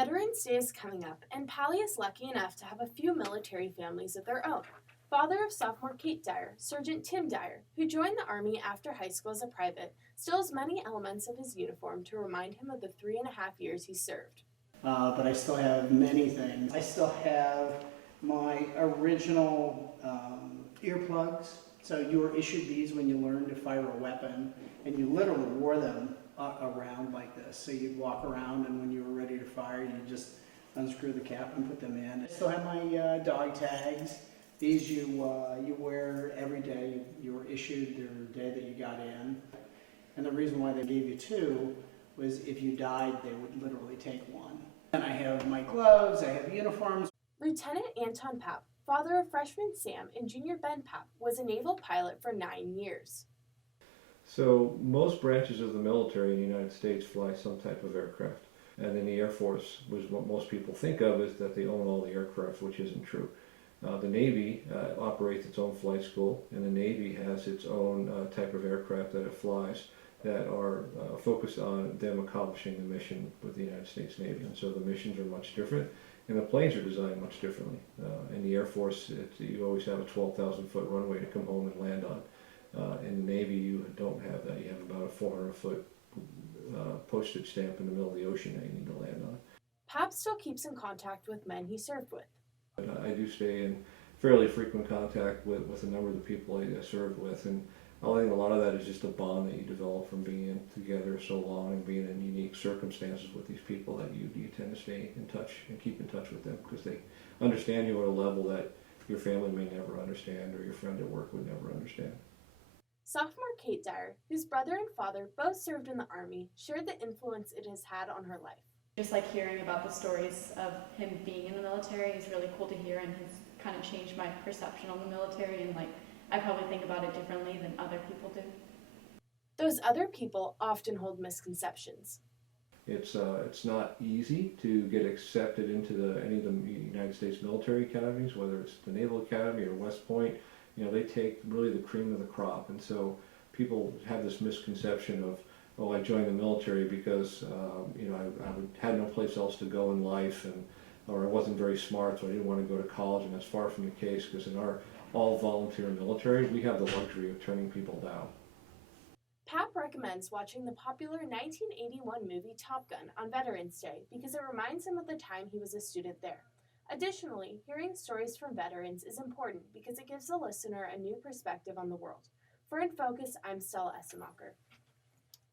Veterans Day is coming up, and Paly is lucky enough to have a few military families of their own. Father of sophomore Kate Dyer, Sergeant Tim Dyer, who joined the Army after high school as a private, still has many elements of his uniform to remind him of the 3.5 years he served. But I still have many things. I still have my original earplugs. So you were issued these when you learned to fire a weapon, and you literally wore them around like this. So you'd walk around, and when you were ready to fire, you just unscrew the cap and put them in. I still have my dog tags. These you wear every day. You were issued the day that you got in. And the reason why they gave you two was if you died, they would literally take one. And I have my gloves, I have uniforms. Lieutenant Anton Papp, father of freshman Sam and junior Ben Papp, was a naval pilot for 9 years. So most branches of the military in the United States fly some type of aircraft. And in the Air Force, what most people think of is that they own all the aircraft, which isn't true. The Navy operates its own flight school, and the Navy has its own type of aircraft that it flies that are focused on them accomplishing the mission with the United States Navy. And so the missions are much different, and the planes are designed much differently. In the Air Force, you always have a 12,000-foot runway to come home and land on. In the Navy, you don't have that. You have about a 400-foot postage stamp in the middle of the ocean that you need to land on. Papp still keeps in contact with men he served with. I do stay in fairly frequent contact with a number of the people I served with, and I think a lot of that is just a bond that you develop from being together so long and being in unique circumstances with these people that you tend to stay in touch and keep in touch with them because they understand you at a level that your family may never understand or your friend at work would never understand. Sophomore Kate Dyer, whose brother and father both served in the Army, shared the influence it has had on her life. Just like hearing about the stories of him being in the military is really cool to hear, and has kind of changed my perception on the military, and I probably think about it differently than other people do. Those other people often hold misconceptions. It's not easy to get accepted into any of the United States military academies, whether it's the Naval Academy or West Point. You know, they take really the cream of the crop, and so people have this misconception of, oh, I joined the military because I had no place else to go in life, or I wasn't very smart, so I didn't want to go to college, and that's far from the case because in our all-volunteer military, we have the luxury of turning people down. Papp recommends watching the popular 1981 movie Top Gun on Veterans Day because it reminds him of the time he was a student there. Additionally, hearing stories from veterans is important because it gives the listener a new perspective on the world. For In Focus, I'm Stella Essenmacher.